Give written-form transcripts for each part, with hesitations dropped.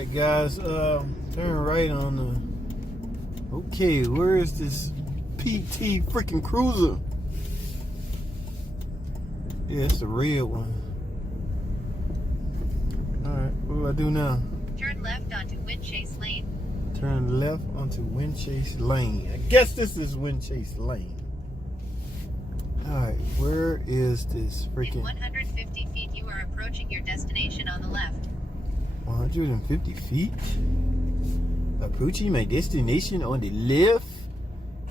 Alright guys, turn right on the... Okay, where is this PT freaking cruiser? Yeah, it's the red one. Alright, what do I do now? Turn left onto Windchase Lane. Turn left onto Windchase Lane. I guess this is Windchase Lane. Alright, where is this freaking... In 150 feet, you are approaching your destination on the left. 150 feet? Approaching my destination on the left?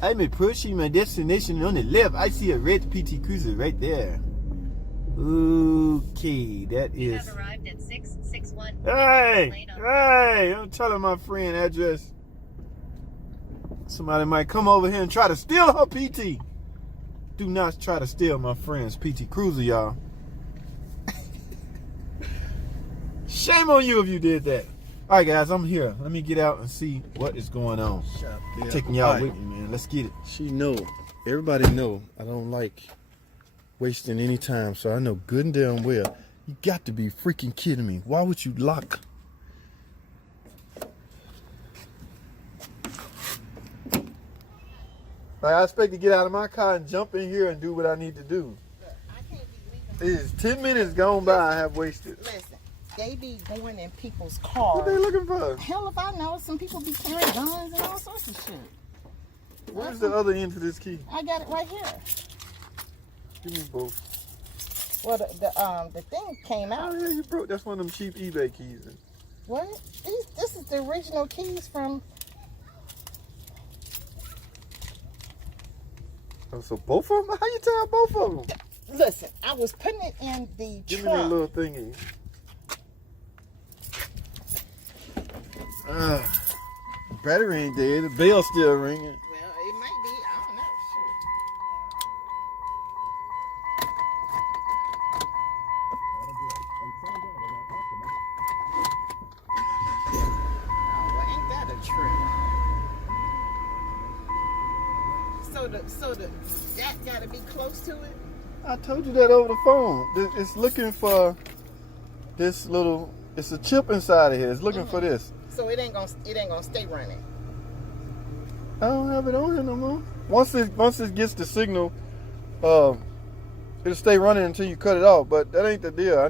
I'm approaching my destination on the left. I see a red PT Cruiser right there. Okay, that You is... have arrived at 661 Hey! Lane on Hey! I'm telling my friend address. Somebody might come over here and try to steal her PT. Do not try to steal my friend's PT Cruiser, y'all. Shame on you if you did that. All right, guys, I'm here. Let me get out and see what is going on. I'm taking y'all with me, man. Let's get it. She know. Everybody know I don't like wasting any time, so I know good and damn well you got to be freaking kidding me. Why would you lock? Like, I expect to get out of my car and jump in here and do what I need to do. Look, I can't be leaving. It is 10 minutes gone by I have wasted. Listen, they be going in people's cars. What they looking for? Hell if I know. Some people be carrying guns and all sorts of shit. Where's the other end to this key? I got it right here. Give me both. Well, the thing came out. Oh yeah, you broke. That's one of them cheap eBay keys. What? This is the original keys from. Oh, so both of them? How you tell both of them? Listen, I was putting it in the Give me that trunk. little thingy. Battery ain't dead. The bell's still ringing. Well, it might be. I don't know. Shoot. Oh, well, ain't that a trip? So that gotta be close to it. I told you that over the phone. It's looking for this little. It's a chip inside of here. It's looking for this. So it ain't gonna stay running. I don't have it on here no more. Once it gets the signal, it'll stay running until you cut it off. But that ain't the deal. I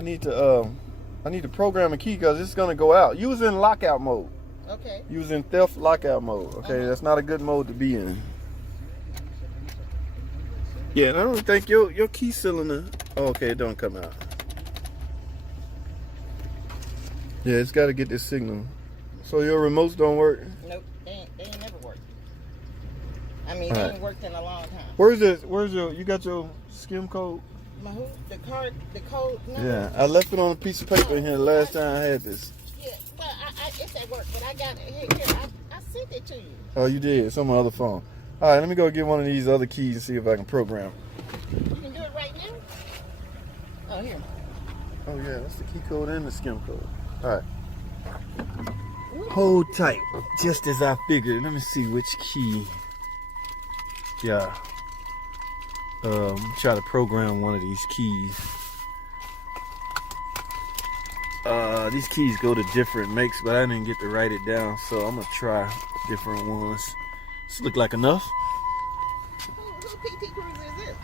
need to program a key because it's gonna go out. You was in lockout mode. Okay. You was in theft lockout mode. Okay, that's not a good mode to be in. Yeah, and I don't think your key cylinder. Oh, okay, it don't come out. Yeah, it's got to get this signal. So your remotes don't work. Nope, they ain't never worked. I mean, they ain't worked in a long time. Where's your? You got your skim code? My who? The code number? Yeah, I left it on a piece of paper in here the last time I had this. Yeah, well, it's at work, but I got it here. I sent it to you. Oh, you did? It's on my other phone. All right, let me go get one of these other keys and see if I can program. You can do it right now? Oh, here. Oh, yeah, that's the key code and the skim code. All right. Hold tight, just as I figured. Let me see which key. Yeah. Try to program one of these keys. These keys go to different makes, but I didn't get to write it down, so I'm gonna try different ones. This look like enough. Who PT Cruiser is this?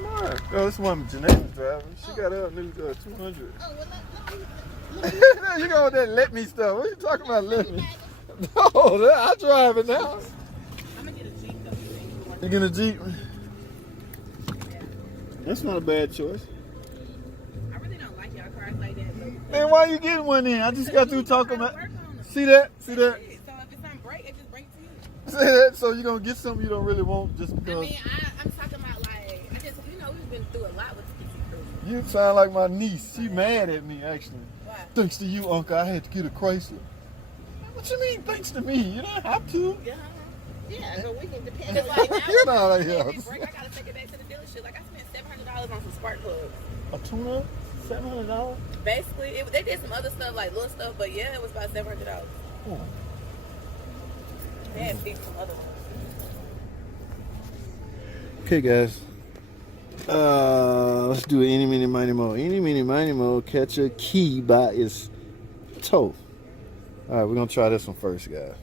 Mark. Oh, this one Janae's driving. She got her new 200. Oh, well, You got that let me stuff. What are you talking about, let me? No, I drive it now. I'm gonna get a Jeep though. You get a Jeep? That's not a bad choice. I really don't like y'all cars like that. Man, why you getting one in? I just got through talking about. See that? See that? So if it's something break, it just brings to you. See that? So you're gonna get something you don't really want just because. I mean, I'm talking about like, we've been through a lot with the PT Cruiser. You sound like my niece. She mad at me actually. Why? Thanks to you, Uncle, I had to get a Chrysler. What you mean, thanks to me? You don't have to. Yeah, but we can depend Because on like now, You know how they if are. it break, I gotta take it back to the dealership. Like I spent $700 on some spark plugs. A tuna? $700? Basically, they did some other stuff like little stuff, but yeah, it was about $700. Oh. They had fixed some other ones. Okay, guys. Let's do it. Eeny, meeny, miny, mo. Eeny, meeny, miny, mo. Catch a key by its toe. All right, we're gonna try this one first, guys.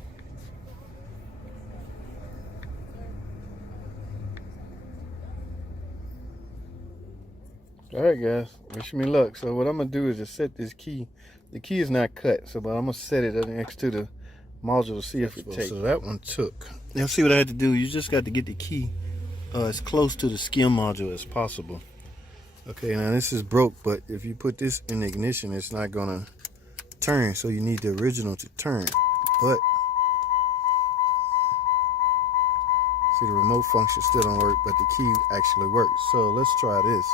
All right, guys, wish me luck. So what I'm gonna do is just set this key. The key is not cut, but I'm gonna set it next to the module to see if it takes. So that one took. Now see what I had to do. You just got to get the key as close to the skim module as possible. Okay, now this is broke, but if you put this in the ignition, it's not gonna turn. So you need the original to turn. But see, the remote function still don't work, but the key actually works. So let's try this.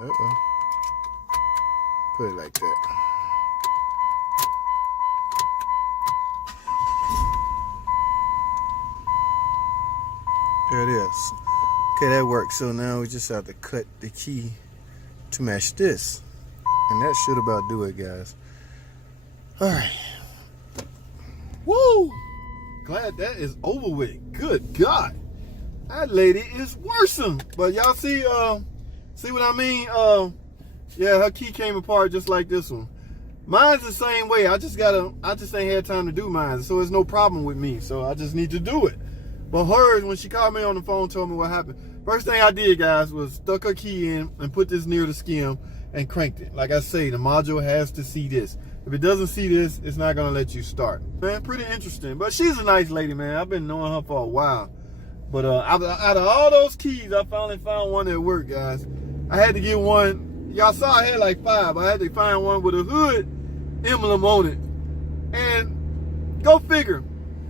Uh-oh. Put it like that. There it is. Okay, that works. So now we just have to cut the key to match this. And that should about do it, guys. Alright. Woo! Glad that is over with. Good God. That lady is worrisome. But y'all see, see what I mean? Yeah, her key came apart just like this one. Mine's the same way. I just ain't had time to do mine, so it's no problem with me. So I just need to do it. But hers, when she called me on the phone, told me what happened. First thing I did, guys, was stuck her key in and put this near the skim and cranked it. Like I say, the module has to see this. If it doesn't see this, it's not gonna let you start. Man, pretty interesting. But she's a nice lady, man. I've been knowing her for a while. But out of all those keys, I finally found one that worked, guys. I had to get one. Y'all saw I had like 5. I had to find one with a hood emblem on it. And go figure,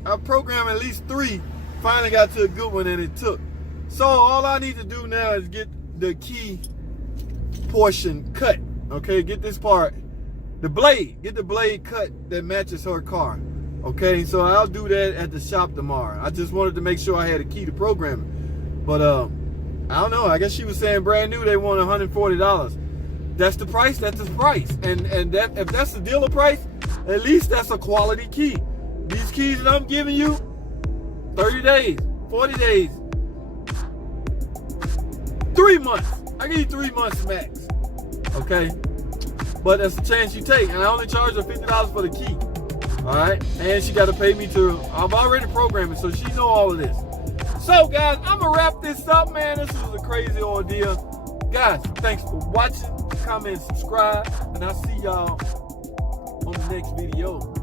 I programmed at least 3. Finally got to a good one, and it took. So all I need to do now is get the key portion cut. Okay, get this part, the blade, get the blade cut that matches her car. Okay, so I'll do that at the shop tomorrow. I just wanted to make sure I had a key to program it. But I don't know. I guess she was saying brand new they want $140. That's the price. That's the price. And that if that's the dealer price, at least that's a quality key. These keys that I'm giving you, 30 days, 40 days, 3 months. I give you 3 months max. Okay, but that's the chance you take. And I only charge her $50 for the key. All right, and she got to pay me to. I'm already programming, so she know all of this. So guys, I'm gonna wrap this up, man. This was a crazy ordeal. Guys, thanks for watching. Comment, subscribe, and I'll see y'all on the next video.